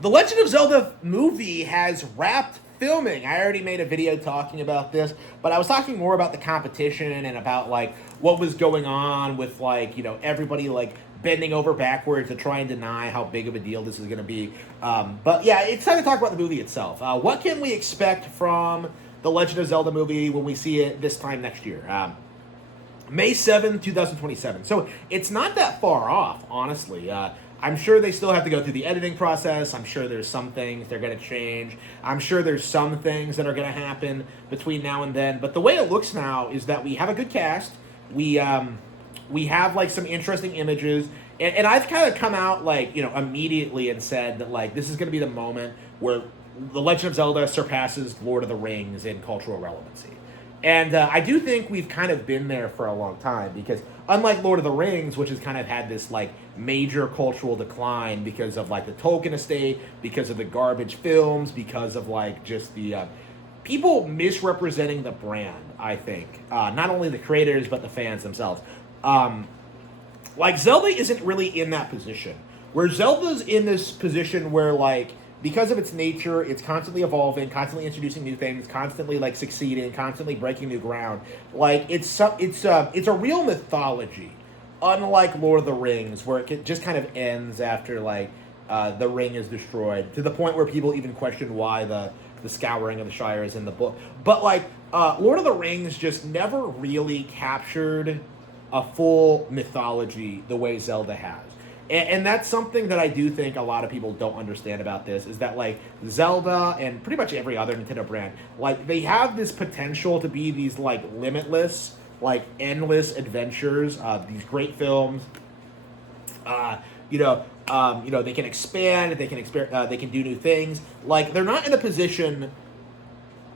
The Legend of Zelda movie has wrapped filming. I already made a video talking about this, but I was talking more about the competition and about like what was going on with like, everybody like bending over backwards to try and deny how big of a deal this is going to be. But yeah, it's time to talk about the movie itself. What can we expect from the Legend of Zelda movie when we see it this time next year? May 7th, 2027. So it's not that far off, honestly. I'm sure they still have to go through the editing process. I'm sure there's some things they're going to change. I'm sure there's some things that are going to happen between now and then. But the way it looks now is that we have a good cast. We have like some interesting images. And I've kind of come out like, immediately and said that like this is going to be the moment where The Legend of Zelda surpasses Lord of the Rings in cultural relevancy. And I do think we've kind of been there for a long time because unlike Lord of the Rings, which has kind of had this like major cultural decline because of like the Tolkien estate, because of the garbage films, because of like just the people misrepresenting the brand, I think. Not only the creators, but the fans themselves. Like Zelda isn't really in that position. Where Zelda's in this position where like because of its nature, it's constantly evolving, constantly introducing new things, constantly like succeeding, constantly breaking new ground. Like it's a real mythology, unlike Lord of the Rings, where it just kind of ends after like the ring is destroyed, to the point where people even question why the Scouring of the Shire is in the book. But like Lord of the Rings just never really captured a full mythology the way Zelda has. And that's something that I do think a lot of people don't understand about this, is that like Zelda and pretty much every other Nintendo brand, like they have this potential to be these like limitless, like endless adventures, these great films. They can expand, they can do new things. Like they're not in a position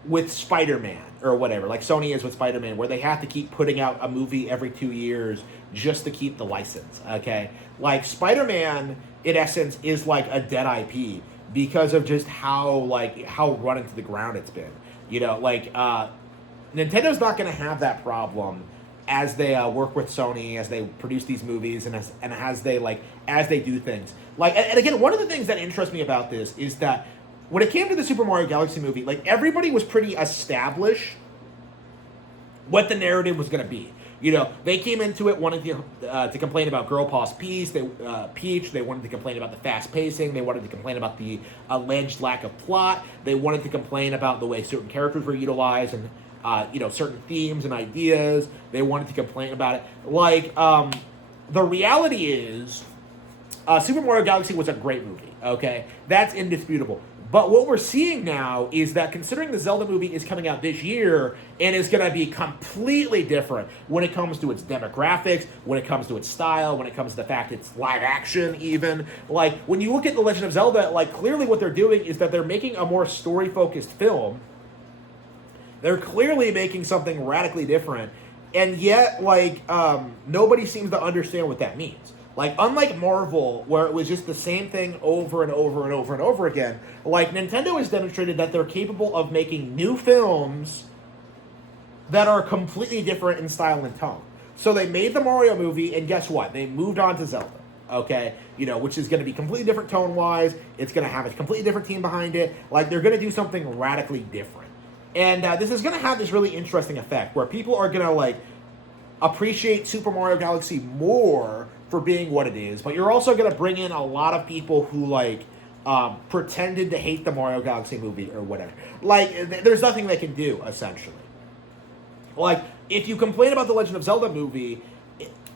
with Spider-Man or whatever, like Sony is with Spider-Man, where they have to keep putting out a movie every 2 years just to keep the license, okay? Like, Spider-Man, in essence, is like a dead IP because of just how run into the ground it's been. Nintendo's not going to have that problem as they work with Sony, as they produce these movies, and as they do things. Like, and again, one of the things that interests me about this is that when it came to the Super Mario Galaxy movie, like everybody was pretty established what the narrative was going to be. They came into it wanting to complain about Girl Boss Peach. They wanted to complain about the fast pacing. They wanted to complain about the alleged lack of plot. They wanted to complain about the way certain characters were utilized and certain themes and ideas. They wanted to complain about it. Like the reality is, Super Mario Galaxy was a great movie. Okay, that's indisputable. But what we're seeing now is that considering the Zelda movie is coming out this year and is going to be completely different when it comes to its demographics, when it comes to its style, when it comes to the fact it's live action even. Like, when you look at The Legend of Zelda, like, clearly what they're doing is that they're making a more story-focused film. They're clearly making something radically different. And yet, like, nobody seems to understand what that means. Like, unlike Marvel, where it was just the same thing over and over and over and over again, like, Nintendo has demonstrated that they're capable of making new films that are completely different in style and tone. So they made the Mario movie, and guess what? They moved on to Zelda, okay? Which is going to be completely different tone-wise. It's going to have a completely different team behind it. Like, they're going to do something radically different. And this is going to have this really interesting effect, where people are going to, like, appreciate Super Mario Galaxy more for being what it is, but you're also going to bring in a lot of people who like pretended to hate the Mario Galaxy movie or whatever. Like, there's nothing they can do, essentially. Like, if you complain about the Legend of Zelda movie,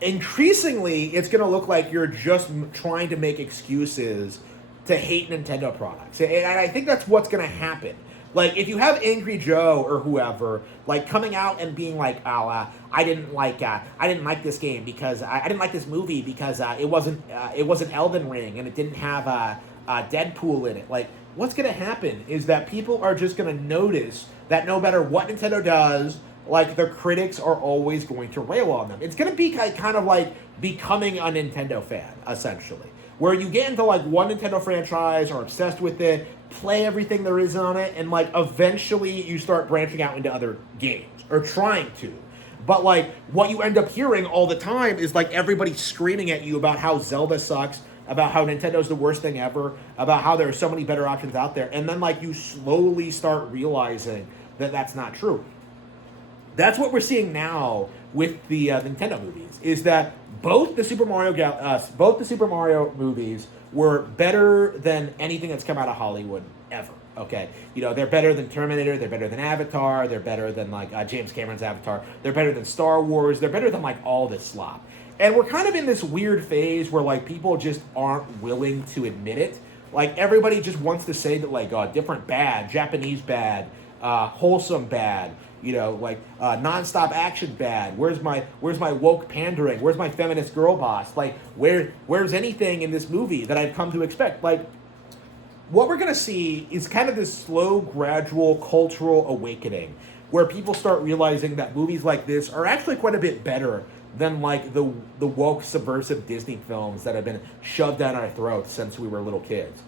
increasingly it's going to look like you're just trying to make excuses to hate Nintendo products, and I think that's what's going to happen. Like, if you have Angry Joe or whoever, like, coming out and being like, I didn't like this game because I didn't like this movie because it wasn't Elden Ring and it didn't have Deadpool in it. Like, what's going to happen is that people are just going to notice that no matter what Nintendo does, like, the critics are always going to rail on them. It's going to be kind of like becoming a Nintendo fan, essentially. Where you get into, like, one Nintendo franchise, are obsessed with it, play everything there is on it, and, like, eventually you start branching out into other games, or trying to. But, like, what you end up hearing all the time is, like, everybody screaming at you about how Zelda sucks, about how Nintendo's the worst thing ever, about how there are so many better options out there, and then like you slowly start realizing that that's not true. That's what we're seeing now with the Nintendo movies. Is that both the both the Super Mario movies were better than anything that's come out of Hollywood ever. Okay, they're better than Terminator, they're better than Avatar, they're better than like James Cameron's Avatar, they're better than Star Wars, they're better than like all this slop. And we're kind of in this weird phase where like people just aren't willing to admit it. Like everybody just wants to say that like different bad, Japanese bad, wholesome bad, nonstop action bad. Where's my woke pandering? Where's my feminist girl boss? Like where's anything in this movie that I've come to expect? Like what we're going to see is kind of this slow, gradual cultural awakening where people start realizing that movies like this are actually quite a bit better than like the woke, subversive Disney films that have been shoved down our throats since we were little kids.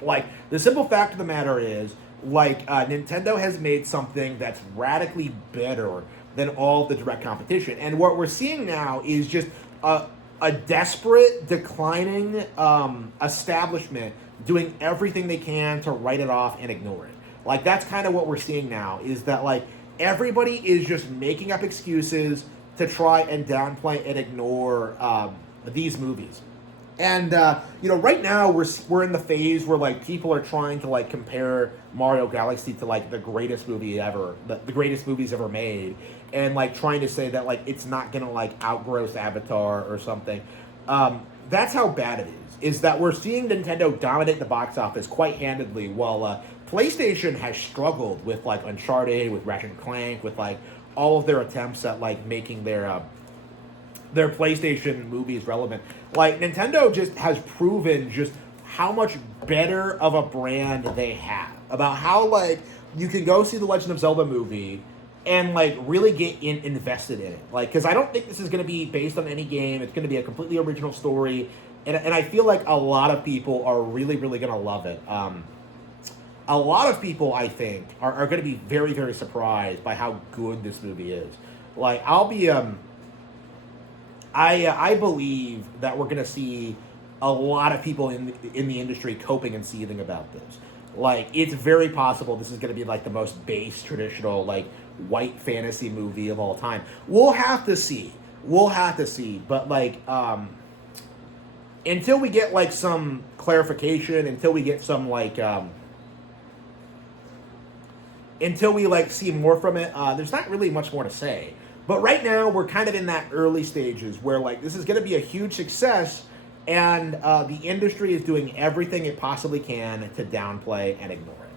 Like, the simple fact of the matter is, like, Nintendo has made something that's radically better than all the direct competition. And what we're seeing now is just a desperate, declining establishment doing everything they can to write it off and ignore it. Like, that's kind of what we're seeing now, is that, like, everybody is just making up excuses to try and downplay and ignore these movies. And, right now we're in the phase where, like, people are trying to, like, compare Mario Galaxy to, like, the greatest movie ever, the greatest movies ever made, and, like, trying to say that, like, it's not gonna, like, outgross Avatar or something. That's how bad it is that we're seeing Nintendo dominate the box office quite handedly, while PlayStation has struggled with, like, Uncharted, with Ratchet & Clank, with, like, all of their attempts at, like, making their PlayStation movies relevant. Like, Nintendo just has proven just how much better of a brand they have. About how, like, you can go see the Legend of Zelda movie and, like, really get invested in it. Like, because I don't think this is going to be based on any game. It's going to be a completely original story. And I feel like a lot of people are really, really going to love it. A lot of people, I think, are going to be very, very surprised by how good this movie is. Like, I'll be... I believe that we're going to see a lot of people in the industry coping and seething about this. Like, it's very possible this is going to be, like, the most base, traditional, like, white fantasy movie of all time. We'll have to see. But, like, until we get, like, some clarification, until we get some, like, until we, like, see more from it, there's not really much more to say. But right now, we're kind of in that early stages where, like, this is going to be a huge success, and the industry is doing everything it possibly can to downplay and ignore it.